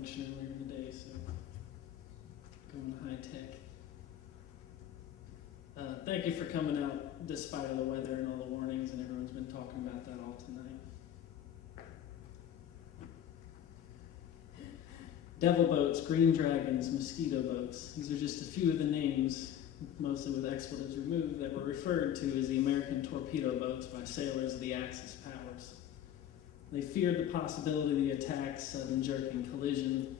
function earlier in the day, so going high tech. Thank you for coming out despite of the weather and all the warnings, and everyone's been talking about that all tonight. Devil boats, green dragons, mosquito boats. These are just a few of the names, mostly with expletives removed, that were referred to as the American torpedo boats by sailors of the Axis powers. They feared the possibility of the attack, sudden jerking collision,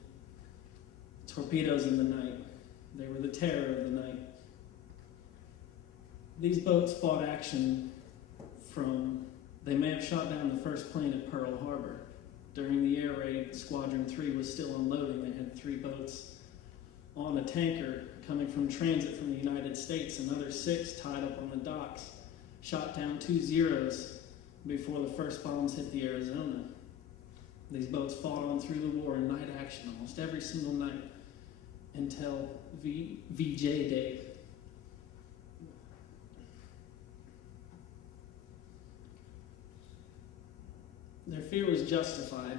torpedoes in the night. They were the terror of the night. These boats fought action they may have shot down the first plane at Pearl Harbor. During the air raid, Squadron 3 was still unloading. They had 3 boats on a tanker coming from transit from the United States. Another 6 tied up on the docks, shot down 2 Zeros before the first bombs hit the Arizona. These boats fought on through the war in night action almost every single night until VJ Day. Their fear was justified.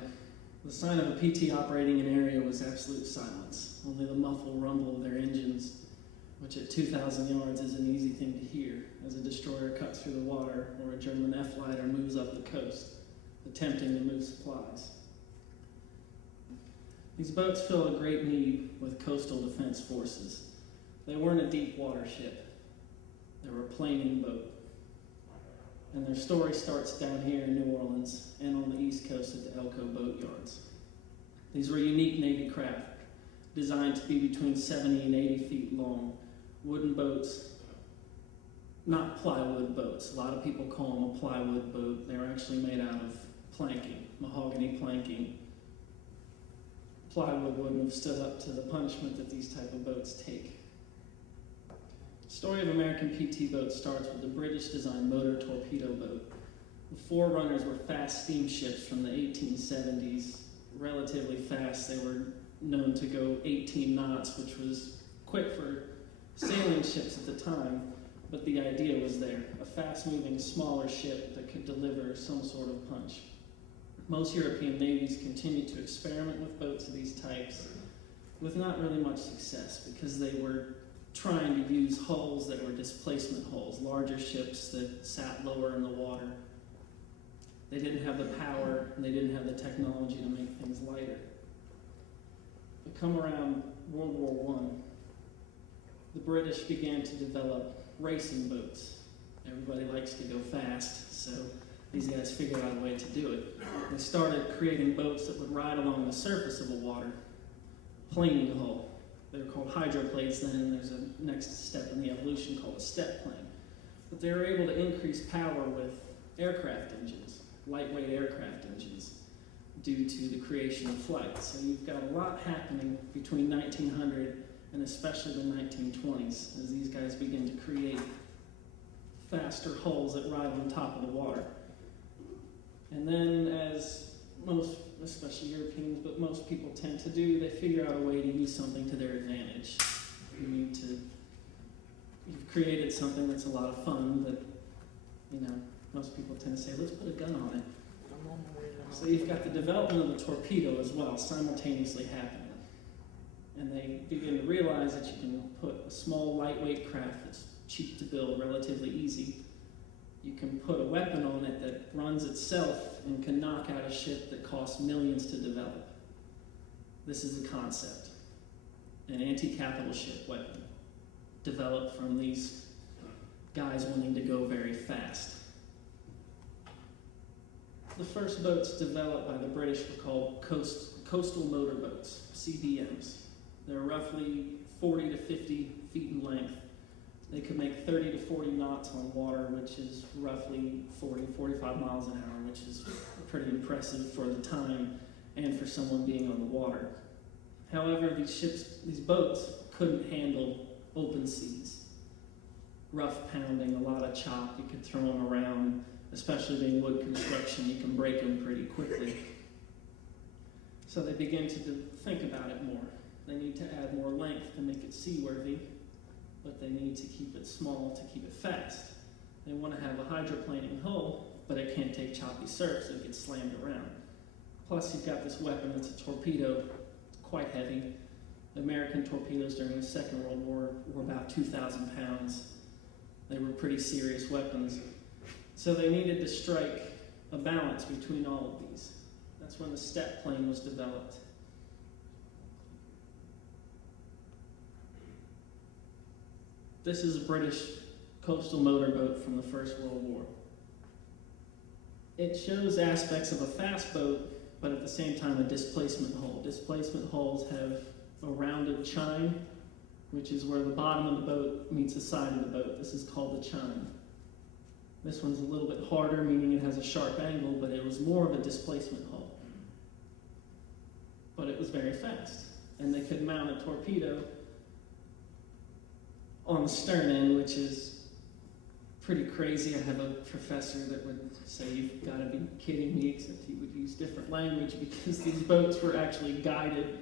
The sign of a PT operating an area was absolute silence, only the muffled rumble of their engines, which at 2,000 yards is an easy thing to hear as a destroyer cuts through the water or a German F-lighter moves up the coast, attempting to move supplies. These boats fill a great need with coastal defense forces. They weren't a deep water ship. They were a planing boat. And their story starts down here in New Orleans and on the East Coast at the Elko boat yards. These were unique Navy craft, designed to be between 70 and 80 feet long. Wooden boats, not plywood boats. A lot of people call them a plywood boat. They were actually made out of planking, mahogany planking. Plywood wouldn't have stood up to the punishment that these type of boats take. The story of American PT boats starts with the British-designed motor torpedo boat. The forerunners were fast steamships from the 1870s, relatively fast. They were known to go 18 knots, which was quick for sailing ships at the time, but the idea was there, a fast-moving, smaller ship that could deliver some sort of punch. Most European navies continued to experiment with boats of these types with not really much success because they were trying to use hulls that were displacement hulls, larger ships that sat lower in the water. They didn't have the power and they didn't have the technology to make things lighter. But come around World War I, the British began to develop racing boats. Everybody likes to go fast, so these guys figured out a way to do it. They started creating boats that would ride along the surface of the water, planing hull. They were called hydroplanes then, and there's a next step in the evolution called a step plane. But they were able to increase power with aircraft engines, lightweight aircraft engines, due to the creation of flight. So you've got a lot happening between 1900 and especially the 1920s as these guys begin to create faster hulls that ride on top of the water. And then as most, especially Europeans, but most people tend to do, they figure out a way to use something to their advantage. You've created something that's a lot of fun, but most people tend to say, let's put a gun on it. So you've got the development of the torpedo as well, simultaneously happening. And they begin to realize that you can put a small, lightweight craft that's cheap to build, relatively easy. You can put a weapon on it that runs itself and can knock out a ship that costs millions to develop. This is the concept. An anti-capital ship weapon developed from these guys wanting to go very fast. The first boats developed by the British were called coastal motor boats, CBMs. They're roughly 40 to 50 feet in length. They could make 30 to 40 knots on water, which is roughly 40, 45 miles an hour, which is pretty impressive for the time and for someone being on the water. However, these boats couldn't handle open seas. Rough pounding, a lot of chop, you could throw them around, especially being wood construction, you can break them pretty quickly. So they begin to think about it more. They need to add more length to make it seaworthy, but they need to keep it small to keep it fast. They want to have a hydroplaning hull, but it can't take choppy surf, so it gets slammed around. Plus, you've got this weapon that's a torpedo quite heavy. American torpedoes during the Second World War were about 2,000 pounds. They were pretty serious weapons. So they needed to strike a balance between all of these. That's when the step plane was developed. This is a British coastal motorboat from the First World War. It shows aspects of a fast boat, but at the same time a displacement hull. Displacement hulls have a rounded chine, which is where the bottom of the boat meets the side of the boat. This is called the chine. This one's a little bit harder, meaning it has a sharp angle, but it was more of a displacement hull. But it was very fast, and they could mount a torpedo on the stern end, which is pretty crazy. I have a professor that would say, "You've got to be kidding me," except he would use different language because these boats were actually guided.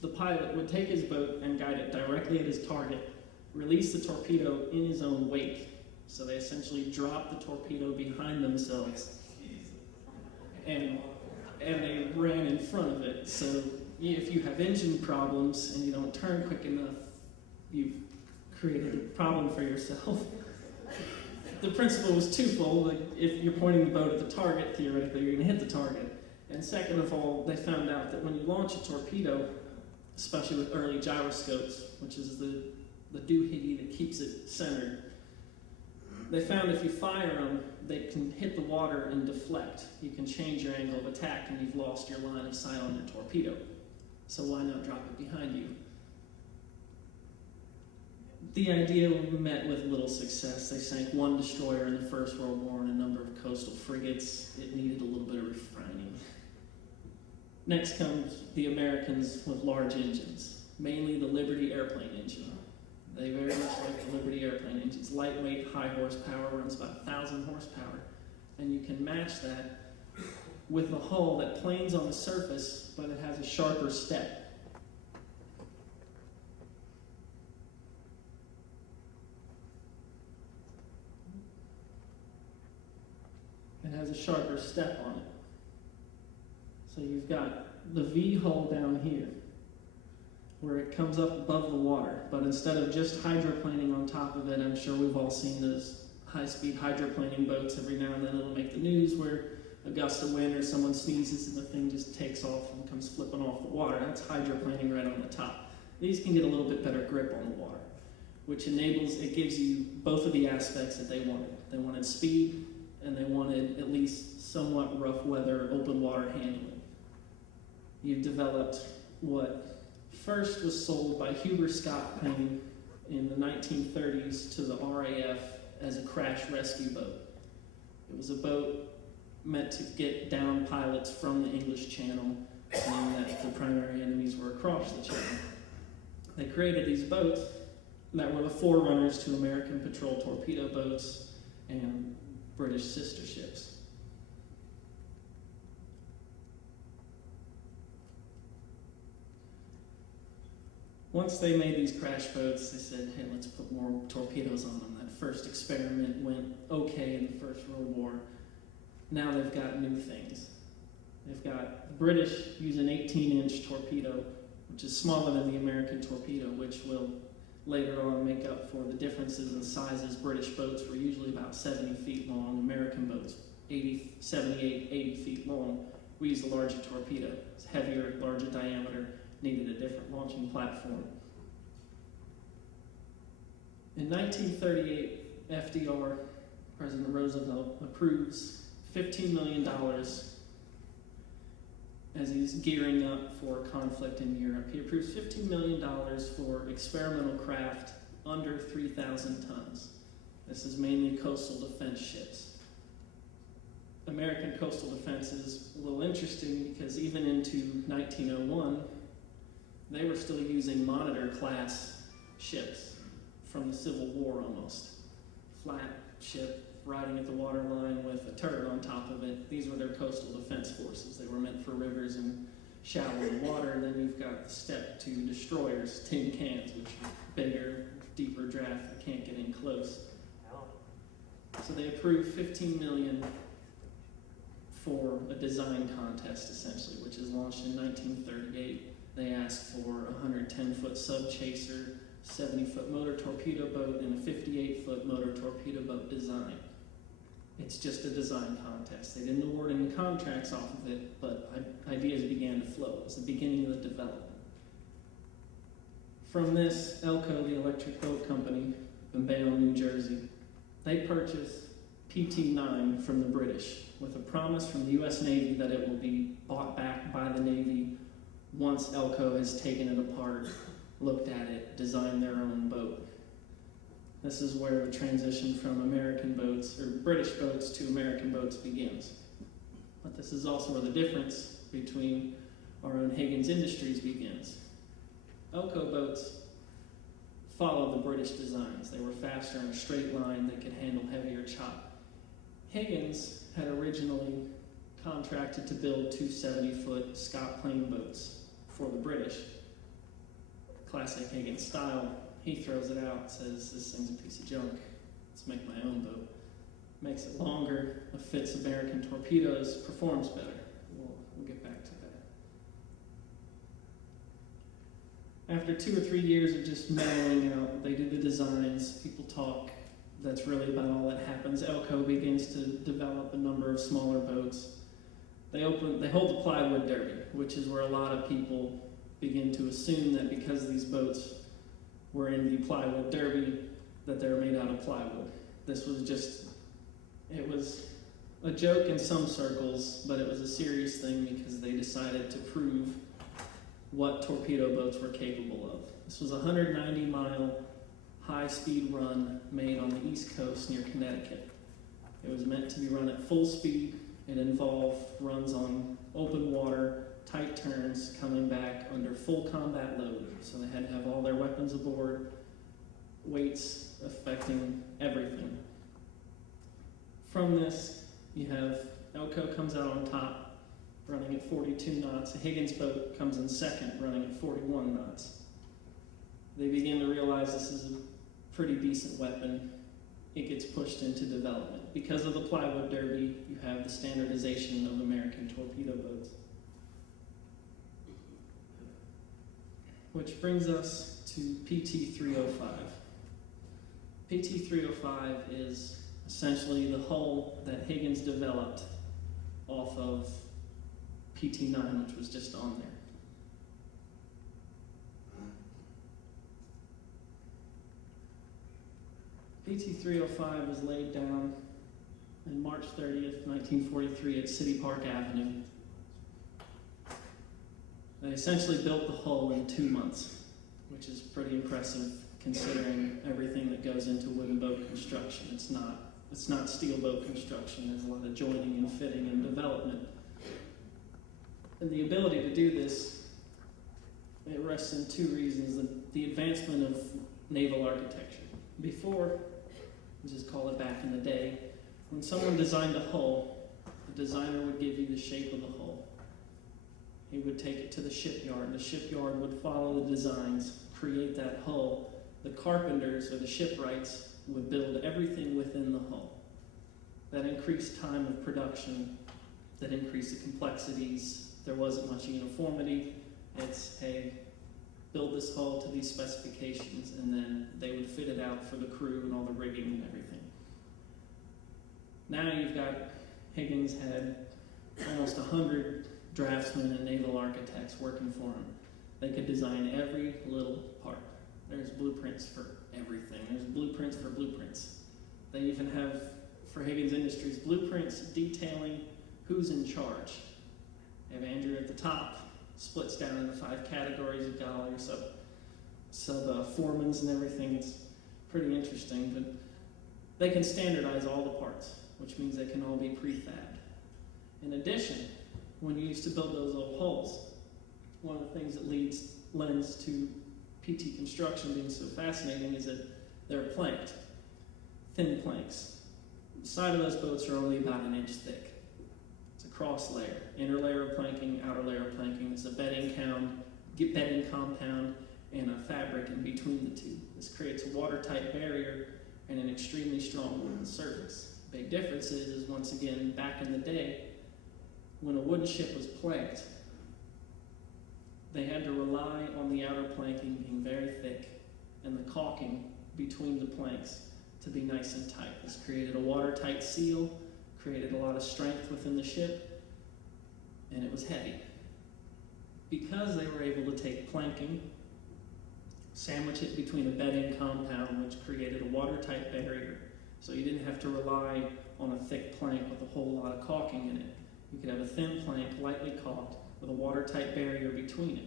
The pilot would take his boat and guide it directly at his target, release the torpedo in his own wake. So they essentially dropped the torpedo behind themselves, and they ran in front of it. So if you have engine problems and you don't turn quick enough, you've created a problem for yourself. The principle was twofold. Like, if you're pointing the boat at the target, theoretically you're going to hit the target. And second of all, they found out that when you launch a torpedo, especially with early gyroscopes, which is the doohickey that keeps it centered, they found if you fire them, they can hit the water and deflect. You can change your angle of attack and you've lost your line of sight on your torpedo. So why not drop it behind you? The idea met with little success. They sank one destroyer in the First World War and a number of coastal frigates. It needed a little bit of refining. Next comes the Americans with large engines, mainly the Liberty airplane engine. They very much like the Liberty airplane engines. Lightweight, high horsepower, runs about 1,000 horsepower. And you can match that with a hull that planes on the surface, but it has a sharper step. It has a sharper step on it. So you've got the V hull down here, where it comes up above the water, but instead of just hydroplaning on top of it, I'm sure we've all seen those high-speed hydroplaning boats. Every now and then it'll make the news where a gust of wind or someone sneezes and the thing just takes off and comes flipping off the water. That's hydroplaning right on the top. These can get a little bit better grip on the water, which it gives you both of the aspects that they wanted. They wanted speed, and they wanted at least somewhat rough weather, open water handling. You've developed what first was sold by Huber Scott Payne in the 1930s to the RAF as a crash rescue boat. It was a boat meant to get down pilots from the English Channel, knowing that the primary enemies were across the channel. They created these boats that were the forerunners to American patrol torpedo boats and British sister ships. Once they made these crash boats, they said, "Hey, let's put more torpedoes on them." That first experiment went okay in the First World War. Now they've got new things. They've got the British use an 18-inch torpedo, which is smaller than the American torpedo, which will later on make up for the differences in sizes. British boats were usually about 70 feet long. American boats, 78, 80 feet long. We use a larger torpedo. It's heavier, larger diameter, needed a different launching platform. In 1938, FDR, President Roosevelt, approves $15 million as he's gearing up for conflict in Europe. He approves $15 million for experimental craft under 3,000 tons. This is mainly coastal defense ships. American coastal defense is a little interesting because even into 1901, they were still using Monitor-class ships from the Civil War almost. Flat ship riding at the waterline with a turret on top of it. These were their coastal defense forces. They were meant for rivers and shallow water. And then you've got the step to destroyers, tin cans, which are bigger, deeper draft, that can't get in close. So they approved $15 million for a design contest, essentially, which is launched in 1938. They 110-foot sub-chaser, 70-foot motor torpedo boat, and a 58-foot motor torpedo boat design. It's just a design contest. They didn't award any contracts off of it, but ideas began to flow. It was the beginning of the development. From this, Elko, the electric boat company in Bayonne, New Jersey, they purchased PT-9 from the British with a promise from the U.S. Navy that it will be bought back by the Navy once Elko has taken it apart, looked at it, designed their own boat. This is where the transition from American boats, or British boats, to American boats begins. But this is also where the difference between our own Higgins Industries begins. Elko boats followed the British designs. They were faster in a straight line, they could handle heavier chop. Higgins had originally contracted to build two 70-foot Scott plane boats for the British. Classic Higgins style. He throws it out, says, this thing's a piece of junk, let's make my own boat. Makes it longer, it fits American torpedoes, performs better. We'll get back to that. After 2 or 3 years of just mellowing out, they do the designs, people talk. That's really about all that happens. Elko begins to develop a number of smaller boats. They hold the plywood derby, which is where a lot of people begin to assume that because these boats were in the plywood derby, that they're made out of plywood. This was it was a joke in some circles, but it was a serious thing because they decided to prove what torpedo boats were capable of. This was a 190-mile high-speed run made on the East Coast near Connecticut. It was meant to be run at full speed. It involved runs on open water, tight turns, coming back under full combat load. So they had to have all their weapons aboard, weights affecting everything. From this, you have Elko comes out on top, running at 42 knots. A Higgins boat comes in second, running at 41 knots. They begin to realize this is a pretty decent weapon. It gets pushed into development. Because of the plywood derby, you have the standardization of American torpedo boats. Which brings us to PT-305. PT-305 is essentially the hull that Higgins developed off of PT-9, which was just on there. PT-305 was laid down on March 30th, 1943 at City Park Avenue. They essentially built the hull in 2 months, which is pretty impressive considering everything that goes into wooden boat construction. It's not steel boat construction. There's a lot of joining and fitting and development. And the ability to do this, it rests in 2 reasons. The advancement of naval architecture. Before, just call it back in the day, when someone designed a hull, the designer would give you the shape of the hull. He would take it to the shipyard. The shipyard would follow the designs, create that hull. The carpenters or the shipwrights would build everything within the hull. That increased time of production, that increased the complexities. There wasn't much uniformity. It's, hey, build this hull to these specifications, and then they would fit it out for the crew and all the rigging and everything. Now you've got Higgins had almost 100 draftsmen and naval architects working for him. They could design every little part. There's blueprints for everything. There's blueprints for blueprints. They even have, for Higgins Industries, blueprints detailing who's in charge. You have Andrew at the top, splits down into 5 categories. You've got all your sub-foremans and everything. It's pretty interesting, but they can standardize all the parts, which means they can all be prefabbed. In addition, when you used to build those little hulls, one of the things that lends to PT construction being so fascinating is that they're planked, thin planks. The side of those boats are only about 1 inch thick. It's a cross layer, inner layer of planking, outer layer of planking. It's a bedding compound, and a fabric in between the two. This creates a watertight barrier and an extremely strong wooden surface. The big difference is once again, back in the day, when a wooden ship was planked, They had to rely on the outer planking being very thick and the caulking between the planks to be nice and tight. This created a watertight seal, created a lot of strength within the ship, and it was heavy. Because they were able to take planking, sandwich it between a bedding compound, which created a watertight barrier, so you didn't have to rely on a thick plank with a whole lot of caulking in it. You could have a thin plank, lightly caulked, with a watertight barrier between it.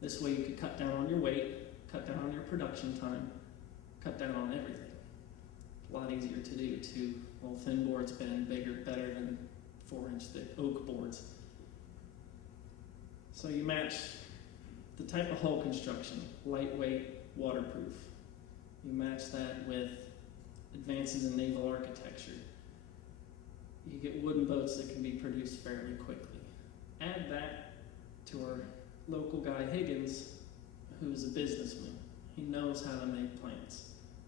This way you could cut down on your weight, cut down on your production time, cut down on everything. A lot easier to do too. Well, thin boards bend better than 4-inch thick oak boards. So you match the type of hull construction, lightweight, waterproof. You match that with advances in naval architecture. You get wooden boats that can be produced fairly quickly. Add that to our local guy Higgins, who is a businessman. He knows how to make planes.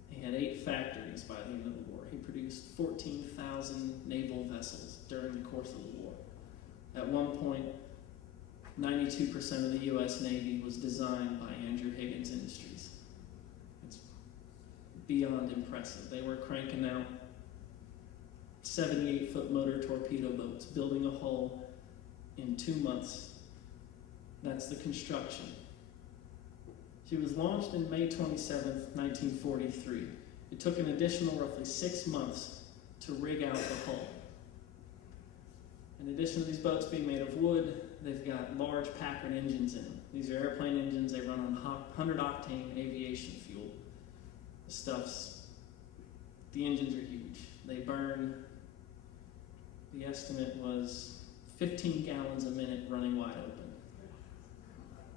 He had 8 factories by the end of the war. He produced 14,000 naval vessels during the course of the war. At one point, 92% of the U.S. Navy was designed by Andrew Higgins Industries. It's beyond impressive. They were cranking out 78-foot motor torpedo boats, building a hull in 2 months. That's the construction. She was launched in May 27th, 1943. It took an additional roughly 6 months to rig out the hull. In addition to these boats being made of wood, they've got large Packard engines in them. These are airplane engines. They run on 100-octane aviation fuel. The engines are huge. They burn, the estimate was 15 gallons a minute running wide open.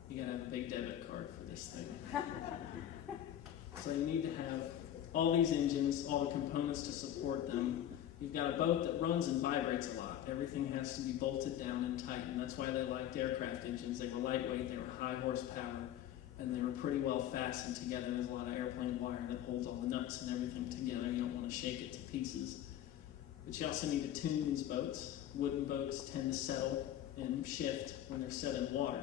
You gotta have a big debit card for this thing. So you need to have all these engines, all the components to support them. You've got a boat that runs and vibrates a lot. Everything has to be bolted down and tight, and that's why they liked aircraft engines. They were lightweight, they were high horsepower, and they were pretty well fastened together. There's a lot of airplane wire that holds all the nuts and everything together. You don't want to shake it to pieces. But you also need to tune these boats. Wooden boats tend to settle and shift when they're set in water.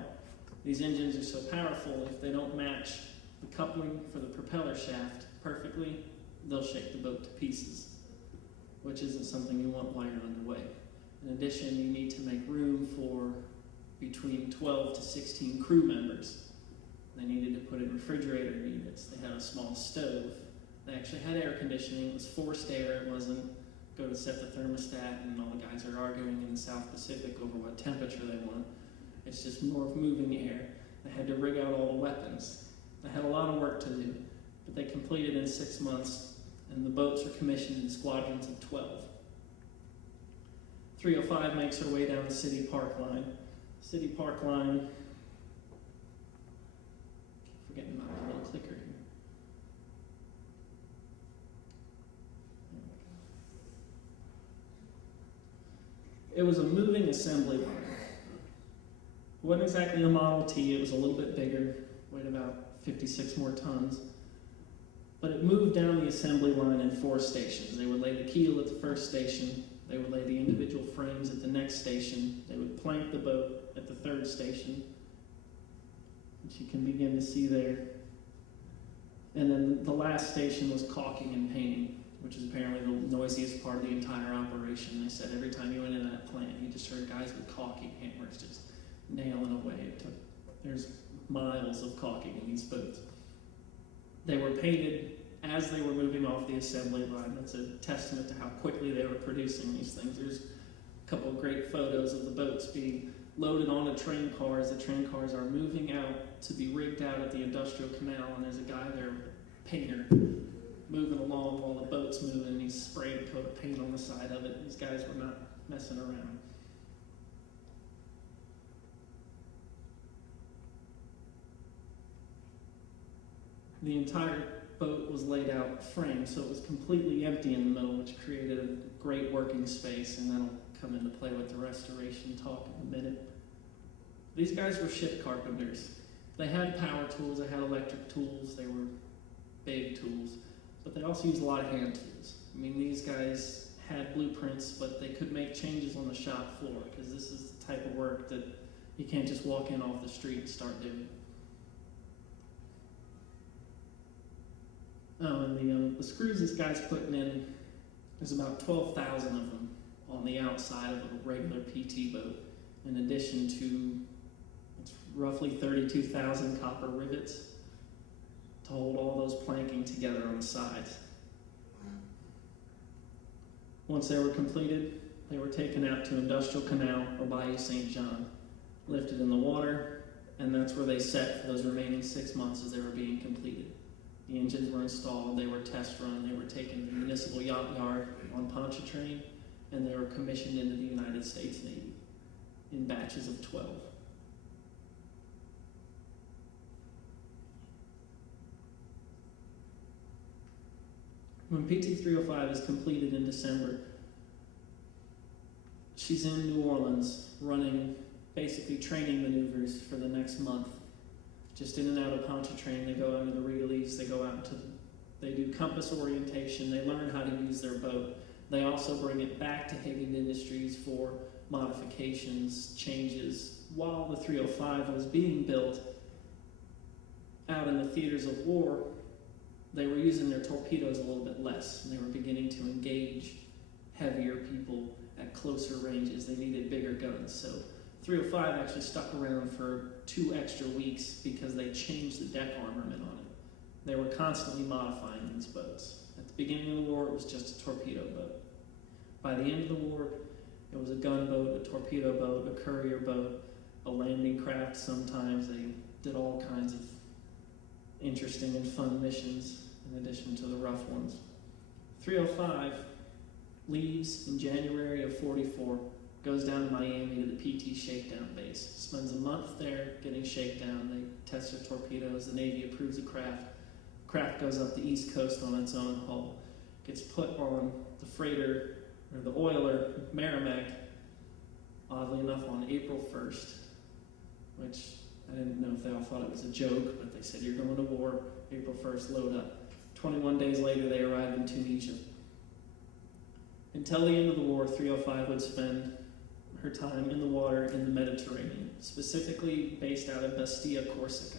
These engines are so powerful, if they don't match the coupling for the propeller shaft perfectly, they'll shake the boat to pieces, which isn't something you want while you're underway. In addition, you need to make room for between 12 to 16 crew members. They needed to put in refrigerator units. They had a small stove. They actually had air conditioning. It was forced air. It wasn't go to set the thermostat and all the guys are arguing in the South Pacific over what temperature they want. It's just more of moving air. They had to rig out all the weapons. They had a lot of work to do, but they completed in 6 months, and the boats were commissioned in squadrons of 12. 305 makes her way down the City Park line. City Park line, keep forgetting about the little clicker here. It was a moving assembly line. It wasn't exactly a Model T, it was a little bit bigger, weighed about 56 more tons. But it moved down the assembly line in 4 stations. They would lay the keel at the first station, they would lay the individual frames at the next station, they would plank the boat at the 3rd station, which you can begin to see there. And then the last station was caulking and painting, which is apparently the noisiest part of the entire operation. They said every time you went into that plant, you just heard guys with caulking hammers just nailing away. There's miles of caulking in these boats. They were painted as they were moving off the assembly line. That's a testament to how quickly they were producing these things. There's a couple of great photos of the boats being loaded onto train cars. The train cars are moving out to be rigged out at the industrial canal, and there's a guy there, a painter, moving along while the boat's moving, and he's spraying a coat of paint on the side of it. These guys were not messing around. The entire boat was laid out framed, so it was completely empty in the middle, which created a great working space, and that'll come into play with the restoration talk in a minute. These guys were ship carpenters. They had power tools, they had electric tools, they were big tools, but they also used a lot of hand tools. I mean, these guys had blueprints, but they could make changes on the shop floor, because this is the type of work that You can't just walk in off the street and start doing it. Oh, and the screws this guy's putting in, there's about 12,000 of them on the outside of a regular PT boat, in addition to roughly 32,000 copper rivets to hold all those planking together on the sides. Once they were completed, they were taken out to Industrial Canal or Bayou St. John, lifted in the water, and that's where they sat for those remaining 6 months as they were being completed. The engines were installed, they were test run, they were taken to the municipal yacht yard on Pontchartrain, and they were commissioned into the United States Navy in batches of 12. When PT 305 is completed in December, she's in New Orleans running basically training maneuvers for the next month. Just in and out of Pontchartrain, they go into the reliefs, they do compass orientation, they learn how to use their boat. They also bring it back to Higgins Industries for modifications, changes. While the 305 was being built out in the theaters of war, they were using their torpedoes a little bit less, and they were beginning to engage heavier people at closer ranges. They needed bigger guns. So 305 actually stuck around for 2 extra weeks because they changed the deck armament on it. They were constantly modifying these boats. At the beginning of the war, it was just a torpedo boat. By the end of the war, it was a gunboat, a torpedo boat, a courier boat, a landing craft sometimes. They did all kinds of interesting and fun missions in addition to the rough ones. 305 leaves in January of 44, goes down to Miami to the PT shakedown base, spends a month there getting shakedown. They test their torpedoes, the Navy approves the craft. Craft goes up the East Coast on its own hull, gets put on the freighter, or the oiler, Merrimack, oddly enough on April 1st, which I didn't know if they all thought it was a joke, but they said, you're going to war, April 1st, load up. 21 days later, they arrived in Tunisia. Until the end of the war, 305 would spend her time in the water in the Mediterranean, specifically based out of Bastia, Corsica.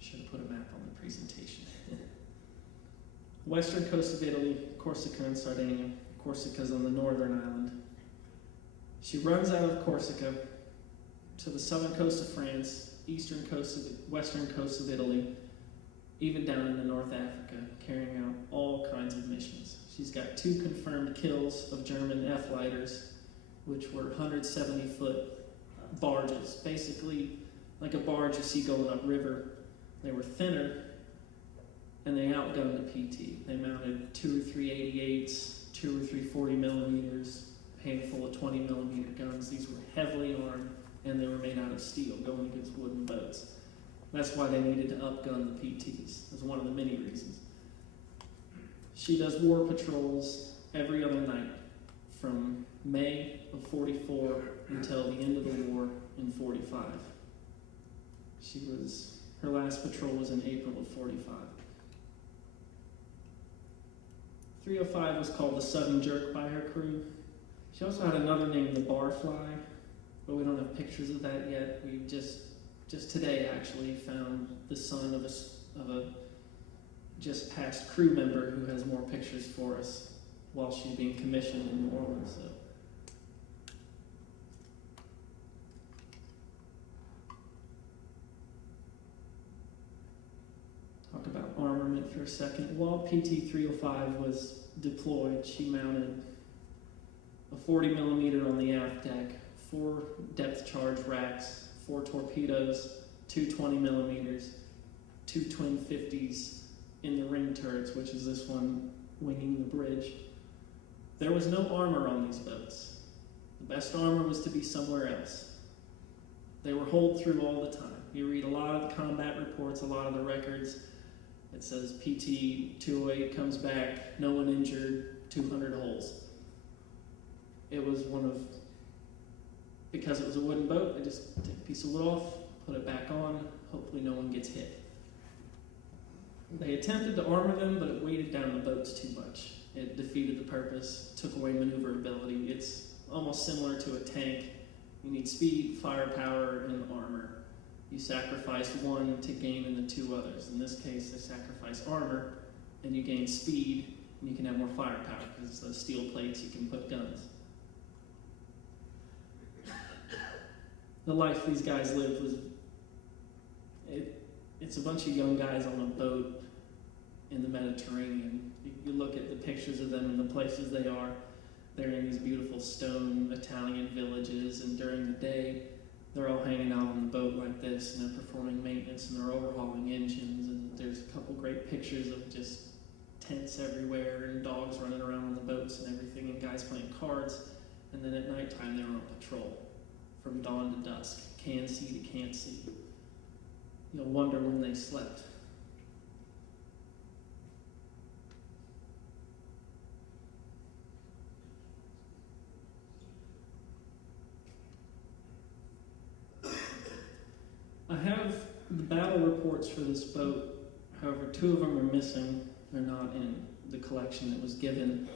Should have put a map on the presentation. Western coast of Italy, Corsica and Sardinia. Corsica's on the northern island. She runs out of Corsica to the southern coast of France, western coast of Italy, even down into North Africa, carrying out all kinds of missions. She's got 2 confirmed kills of German F-lighters, which were 170-foot barges, basically like a barge you see going upriver. They were thinner, and they outgunned the PT. They mounted 2 or 3 88s, 2 or 3 40 millimeters, a handful of 20 millimeter guns. These were heavily armed, and they were made out of steel, going against wooden boats. That's why they needed to upgun the PTs. That's one of the many reasons. She does war patrols every other night from May of 44 until the end of the war in 45. Her last patrol was in April of 45. 305 was called the Sudden Jerk by her crew. She also had another name, the Barfly, but we don't have pictures of that yet. We just today actually found the son of a just past crew member who has more pictures for us while she's being commissioned in New Orleans. So. Talk about armament for a second. While PT 305 was deployed, she mounted a 40 millimeter on the aft deck, 4 depth charge racks, 4 torpedoes, 2 20 millimeters, 2 twin 50s in the ring turrets, which is this one winging the bridge. There was no armor on these boats. The best armor was to be somewhere else. They were holed through all the time. You read a lot of the combat reports, a lot of the records. It says PT 208 comes back, no one injured, 200 holes. It was because it was a wooden boat, they just take a piece of wood off, put it back on, hopefully no one gets hit. They attempted to armor them, but it weighted down the boats too much. It defeated the purpose, took away maneuverability. It's almost similar to a tank You need speed, firepower, and armor. You sacrifice one to gain in the two others. In this case, they sacrifice armor, and you gain speed, and you can have more firepower, because it's those steel plates you can put guns. The life these guys lived was, it's a bunch of young guys on a boat in the Mediterranean. You look at the pictures of them and the places they are. They're in these beautiful stone Italian villages, and during the day, they're all hanging out on the boat like this, and they're performing maintenance, and they're overhauling engines, and there's a couple great pictures of just tents everywhere, and dogs running around on the boats and everything, and guys playing cards, and then at nighttime they're on patrol, from dawn to dusk, can see to can't see. You'll wonder when they slept. I have the battle reports for this boat. However, 2 of them are missing. They're not in the collection that was given.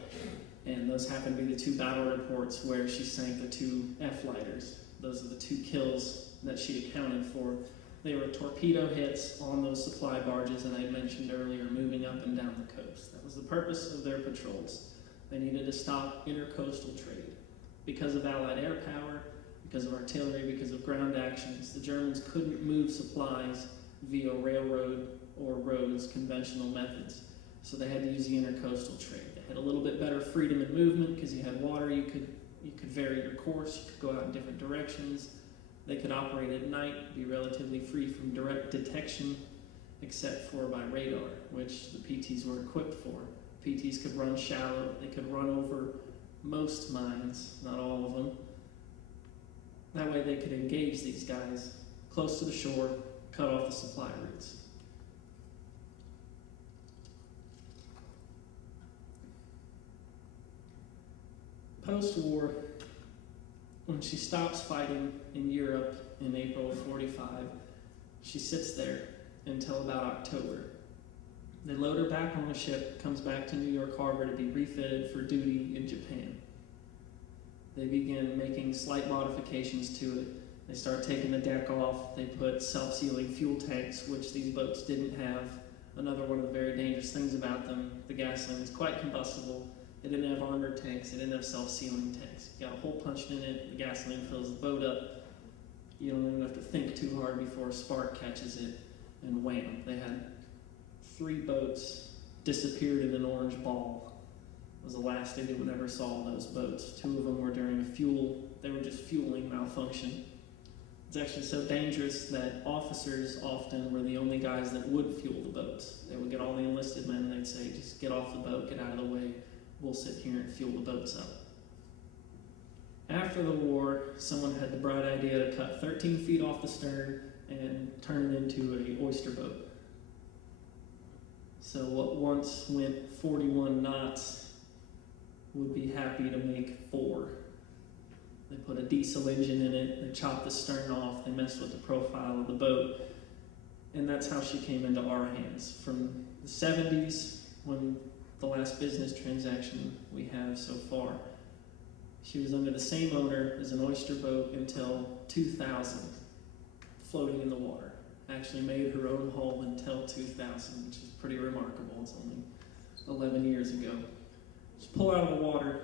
And those happen to be the 2 battle reports where she sank the 2 F-lighters. Those are the 2 kills that she accounted for. They were torpedo hits on those supply barges that I mentioned earlier, moving up and down the coast. That was the purpose of their patrols. They needed to stop intercoastal trade. Because of Allied air power, because of artillery, because of ground actions, the Germans couldn't move supplies via railroad or roads, conventional methods. So they had to use the intercoastal trade. They had a little bit better freedom in movement because you had water, you could vary your course, you could go out in different directions. They could operate at night, be relatively free from direct detection, except for by radar, which the PTs were equipped for. PTs could run shallow, they could run over most mines, not all of them. That way they could engage these guys close to the shore, cut off the supply routes. Post-war, when she stops fighting in Europe in April of '45, she sits there until about October. They load her back on a ship, comes back to New York Harbor to be refitted for duty in Japan. They begin making slight modifications to it. They start taking the deck off. They put self-sealing fuel tanks, which these boats didn't have. Another one of the very dangerous things about them, the gasoline was quite combustible. They didn't have armored tanks. They didn't have self-sealing tanks. You got a hole punched in it, the gasoline fills the boat up. You don't even have to think too hard before a spark catches it, and wham. They had 3 boats disappeared in an orange ball. It was the last anyone ever saw those boats. 2 of them were during they were just fueling malfunction. It's actually so dangerous that officers often were the only guys that would fuel the boats. They would get all the enlisted men and they'd say, just get off the boat, get out of the way, we'll sit here and fuel the boats up. After the war, someone had the bright idea to cut 13 feet off the stern and turn it into an oyster boat. So what once went 41 knots would be happy to make 4. They put a diesel engine in it, they chopped the stern off, they messed with the profile of the boat, and that's how she came into our hands. From the 70s, when the last business transaction we have so far, she was under the same owner as an oyster boat until 2000, floating in the water. Actually made her own hull until 2000, which is pretty remarkable. It's only 11 years ago. Just pull out of the water.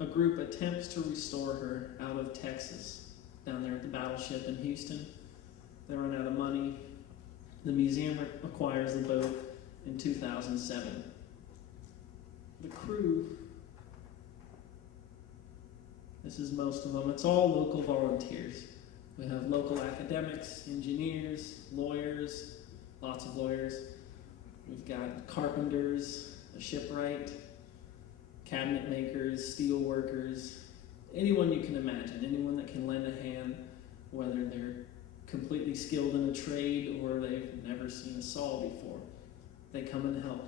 A group attempts to restore her out of Texas, down there at the battleship in Houston. They run out of money. The museum acquires the boat in 2007. The crew, this is most of them, it's all local volunteers. We have local academics, engineers, lawyers, lots of lawyers. We've got carpenters, a shipwright, cabinet makers, steel workers, anyone you can imagine, anyone that can lend a hand, whether they're completely skilled in a trade or they've never seen a saw before. They come and help.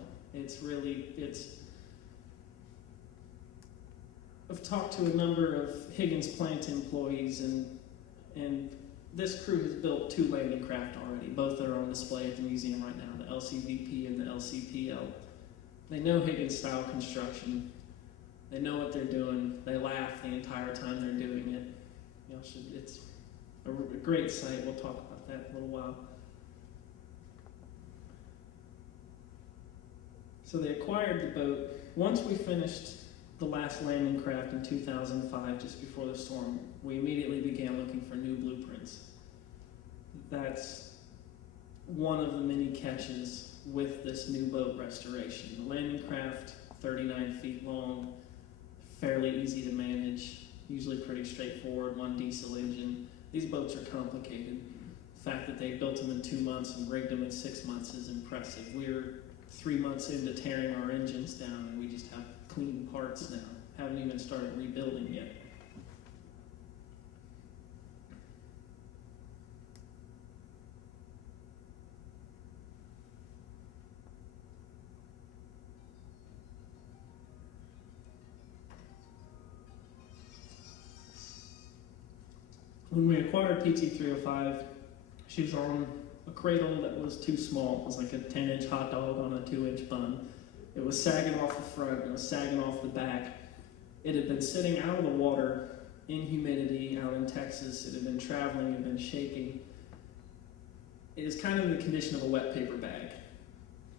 I've talked to a number of Higgins plant employees, and this crew has built 2 landing craft already. Both are on display at the museum right now, the LCVP and the LCPL. They know Higgins style construction. They know what they're doing. They laugh the entire time they're doing it. It's a great site. We'll talk about that in a little while. So they acquired the boat. Once we finished the last landing craft in 2005, just before the storm, we immediately began looking for new blueprints. That's one of the many catches with this new boat restoration. The landing craft, 39 feet long, fairly easy to manage, usually pretty straightforward, one diesel engine. These boats are complicated. The fact that they built them in 2 months and rigged them in 6 months is impressive. We're 3 months into tearing our engines down and we just have clean parts now. Haven't even started rebuilding yet. When we acquired PT305, she was on a cradle that was too small. It was like a 10-inch hot dog on a 2-inch bun. It was sagging off the front, it was sagging off the back. It had been sitting out of the water in humidity out in Texas. It had been traveling, it had been shaking. It was kind of in the condition of a wet paper bag.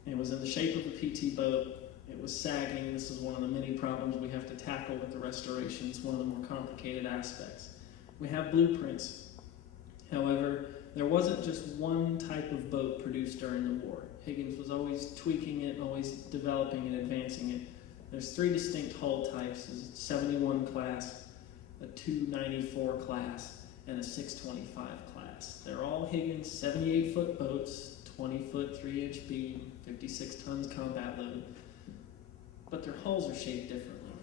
It was in the shape of a PT boat. It was sagging. This is one of the many problems we have to tackle with the restoration. It's one of the more complicated aspects. We have blueprints. However, there wasn't just one type of boat produced during the war. Higgins was always tweaking it, always developing and advancing it. There's 3 distinct hull types: there's a 71 class, a 294 class, and a 625 class. They're all Higgins 78-foot boats, 20-foot 3-inch beam, 56 tons combat load, but their hulls are shaped differently.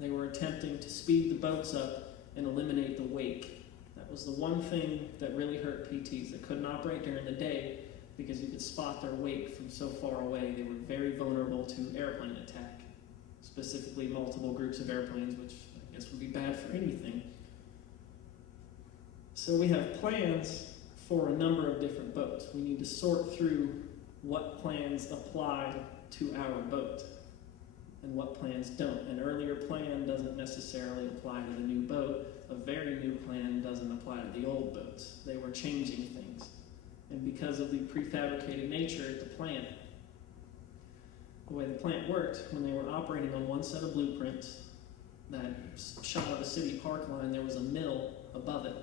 They were attempting to speed the boats up and eliminate the wake. That was the one thing that really hurt PTs. They couldn't operate during the day because you could spot their wake from so far away. They were very vulnerable to airplane attack, specifically multiple groups of airplanes, which I guess would be bad for anything. So we have plans for a number of different boats. We need to sort through what plans apply to our boat and what plans don't. An earlier plan doesn't necessarily apply to the new boat. A very new plan doesn't apply to the old boats. They were changing things. And because of the prefabricated nature at the plant, the way the plant worked, when they were operating on one set of blueprints that shot of the city park line, there was a mill above it.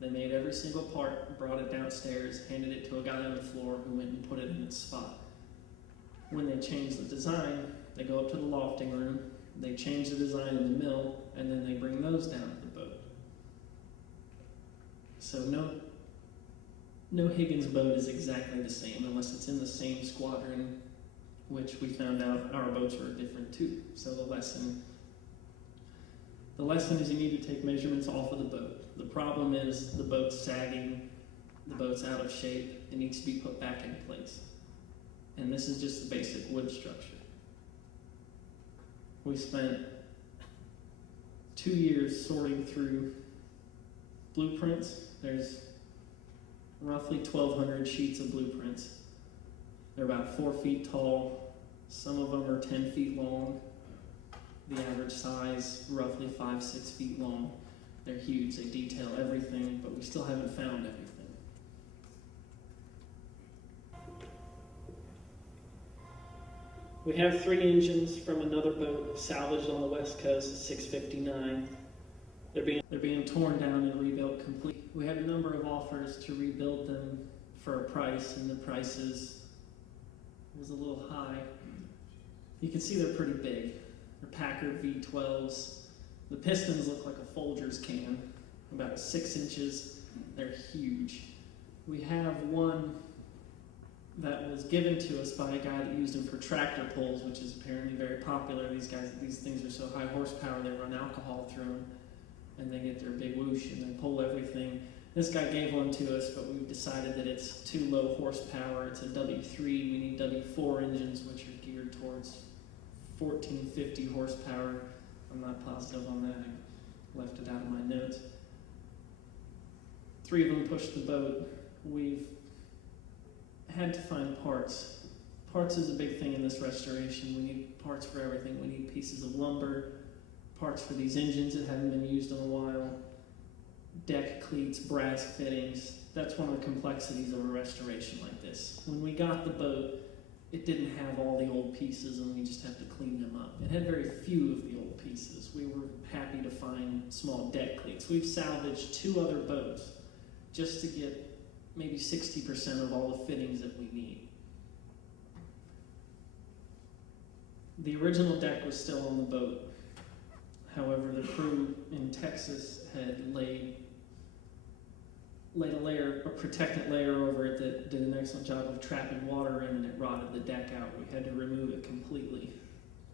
They made every single part, brought it downstairs, handed it to a guy on the floor who went and put it in its spot. When they changed the design, they go up to the lofting room, they change the design in the mill, and then they bring those down to the boat. So no Higgins boat is exactly the same unless it's in the same squadron, which we found out our boats were different too. So the lesson is you need to take measurements off of the boat. The problem is the boat's sagging, the boat's out of shape, it needs to be put back in place. And this is just the basic wood structure. We spent 2 years sorting through blueprints. There's roughly 1,200 sheets of blueprints. They're about 4 feet tall. Some of them are 10 feet long. The average size, roughly 5-6 feet long. They're huge. They detail everything, but we still haven't found everything. We have 3 engines from another boat salvaged on the west coast, a 659. They're being torn down and rebuilt completely. We had a number of offers to rebuild them for a price, and the prices was a little high. You can see they're pretty big. They're Packard V12s. The pistons look like a Folgers can, about 6 inches. They're huge. We have one that was given to us by a guy that used them for tractor pulls, which is apparently very popular. These things are so high horsepower, they run alcohol through them, and they get their big whoosh and they pull everything. This guy gave one to us, but we've decided that it's too low horsepower. It's a W3. We need W4 engines, which are geared towards 1450 horsepower. I'm not positive on that. I left it out of my notes. 3 of them pushed the boat. We've had to find parts. Parts is a big thing in this restoration. We need parts for everything. We need pieces of lumber, parts for these engines that haven't been used in a while. deck cleats, brass fittings. That's one of the complexities of a restoration like this. When we got the boat, it didn't have all the old pieces and we just had to clean them up. It had very few of the old pieces. We were happy to find small deck cleats. We've salvaged 2 other boats just to get maybe 60% of all the fittings that we need. The original deck was still on the boat. However, the crew in Texas had laid a protectant layer over it that did an excellent job of trapping water in, and it rotted the deck out. We had to remove it completely,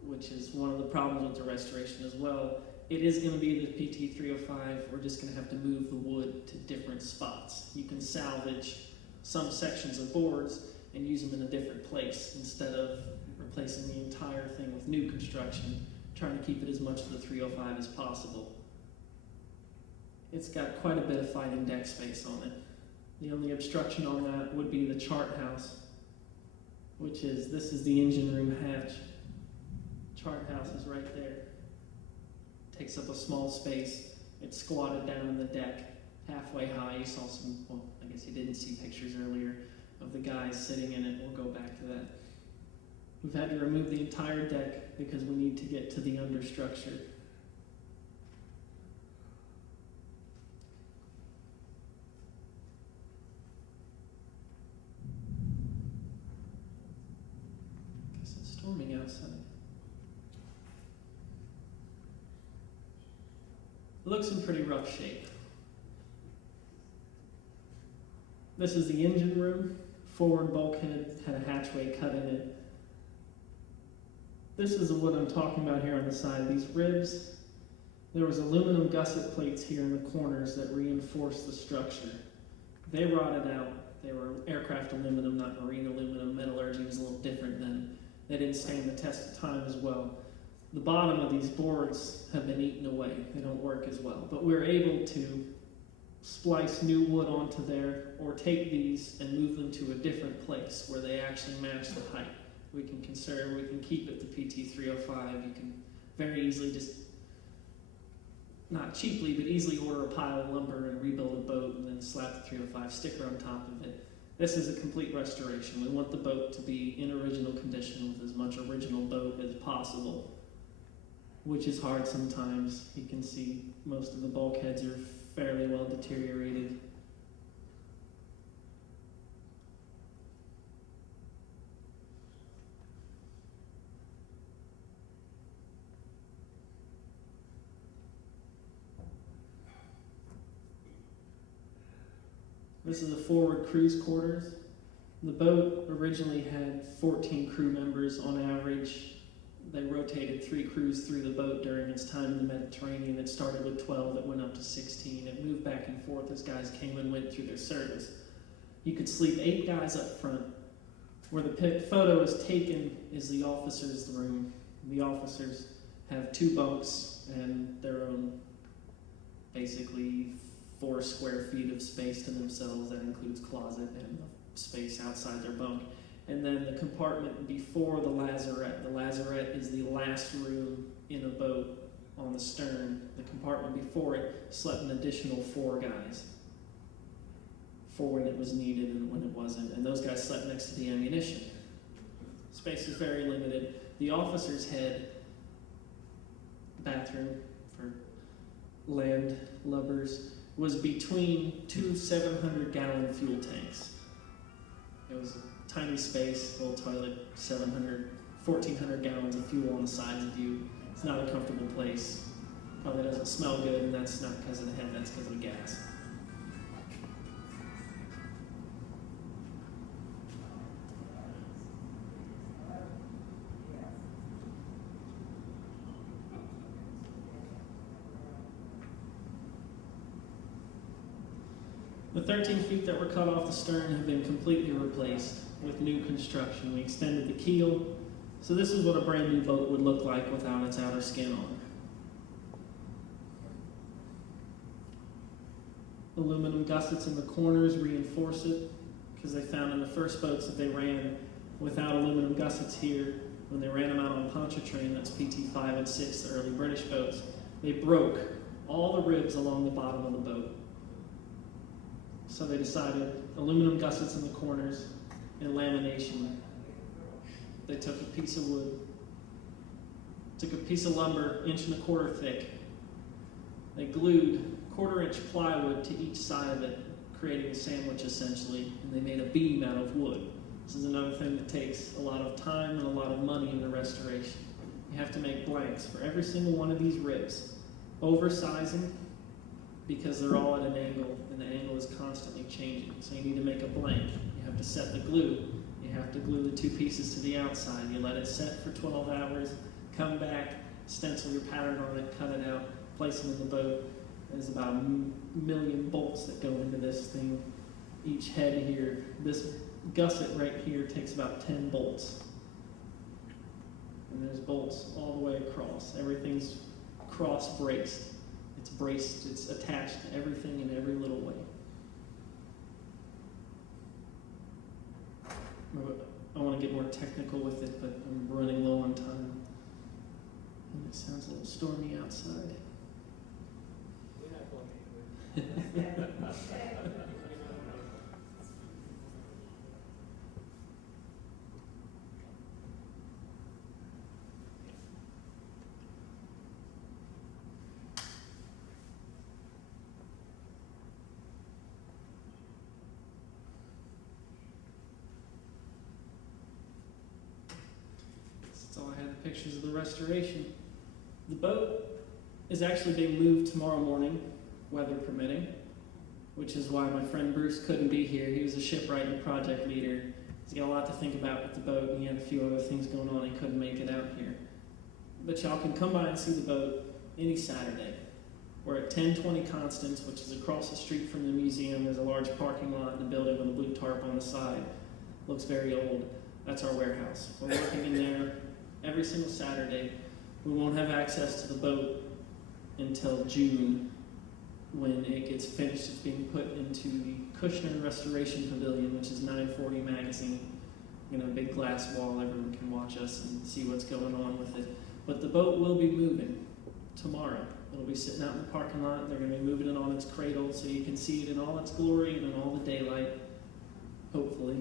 which is one of the problems with the restoration as well. It is going to be the PT-305. We're just going to have to move the wood to different spots. You can salvage some sections of boards and use them in a different place instead of replacing the entire thing with new construction, trying to keep it as much of the 305 as possible. It's got quite a bit of fighting deck space on it. The only obstruction on that would be the chart house, this is the engine room hatch. Chart house is right there. Takes up a small space. It's squatted down in the deck, halfway high. You saw I guess you didn't see pictures earlier of the guys sitting in it. We'll go back to that. We've had to remove the entire deck because we need to get to the understructure. Guess it's storming outside. It looks in pretty rough shape. This is the engine room. Forward bulkhead had a hatchway cut in it. This is what I'm talking about here on the side. These ribs, there was aluminum gusset plates here in the corners that reinforced the structure. They rotted out. They were aircraft aluminum, not marine aluminum. Metallurgy was a little different then. They didn't stand the test of time as well. The bottom of these boards have been eaten away. They don't work as well. But we're able to splice new wood onto there or take these and move them to a different place where they actually match the height. We can keep it the PT-305. You can very easily just, not cheaply, but easily order a pile of lumber and rebuild a boat and then slap the 305 sticker on top of it. This is a complete restoration. We want the boat to be in original condition with as much original boat as possible, which is hard sometimes. You can see most of the bulkheads are fairly well deteriorated. This is the forward crew's quarters. The boat originally had 14 crew members on average. They rotated 3 crews through the boat during its time in the Mediterranean. It started with 12, it went up to 16. It moved back and forth as guys came and went through their service. You could sleep 8 guys up front. Where the photo is taken is the officers' room. The officers have 2 bunks and their own, basically 4 square feet of space to themselves. That includes closet and space outside their bunk. And then the compartment before the lazarette. The lazarette is the last room in a boat on the stern. The compartment before it slept an additional 4 guys for when it was needed and when it wasn't. And those guys slept next to the ammunition. Space is very limited. The officer's head bathroom for landlubbers was between 2 700-gallon fuel tanks. It was a tiny space, little toilet, 1,400 gallons of fuel on the sides of you. It's not a comfortable place. Probably doesn't smell good, and that's not because of the head, that's because of the gas. The 13 feet that were cut off the stern have been completely replaced with new construction. We extended the keel, so this is what a brand new boat would look like without its outer skin on. Aluminum gussets in the corners reinforce it, because they found in the first boats that they ran without aluminum gussets here, when they ran them out on Pontchartrain, that's PT 5 and 6, the early British boats, they broke all the ribs along the bottom of the boat. So they decided aluminum gussets in the corners and lamination. They took a piece of wood, took a piece of lumber, 1.25 inches thick. They glued 1/4 inch plywood to each side of it, creating a sandwich essentially, and they made a beam out of wood. This is another thing that takes a lot of time and a lot of money in the restoration. You have to make blanks for every single one of these ribs, oversizing, because they're all at an angle, and the angle is constantly changing. So you need to make a blank. You have to set the glue. You have to glue the 2 pieces to the outside. You let it set for 12 hours, come back, stencil your pattern on it, cut it out, place it in the boat. There's about a million bolts that go into this thing. Each head here, this gusset right here takes about 10 bolts. And there's bolts all the way across. Everything's cross-braced. It's braced, it's attached to everything in every little way. I want to get more technical with it, but I'm running low on time. And it sounds a little stormy outside. That's all I had, pictures of the restoration. The boat is actually being moved tomorrow morning, weather permitting, which is why my friend Bruce couldn't be here. He was a shipwright project leader. He's got a lot to think about with the boat, and he had a few other things going on. He couldn't make it out here. But y'all can come by and see the boat any Saturday. We're at 1020 Constance, which is across the street from the museum. There's a large parking lot in the building with a blue tarp on the side. Looks very old. That's our warehouse. We're working in there every single Saturday. We won't have access to the boat until June, when it gets finished. It's being put into the Kushner Restoration Pavilion, which is 940 Magazine. You know, a big glass wall, everyone can watch us and see what's going on with it. But the boat will be moving tomorrow. It'll be sitting out in the parking lot. They're going to be moving it on its cradle so you can see it in all its glory and in all the daylight, hopefully.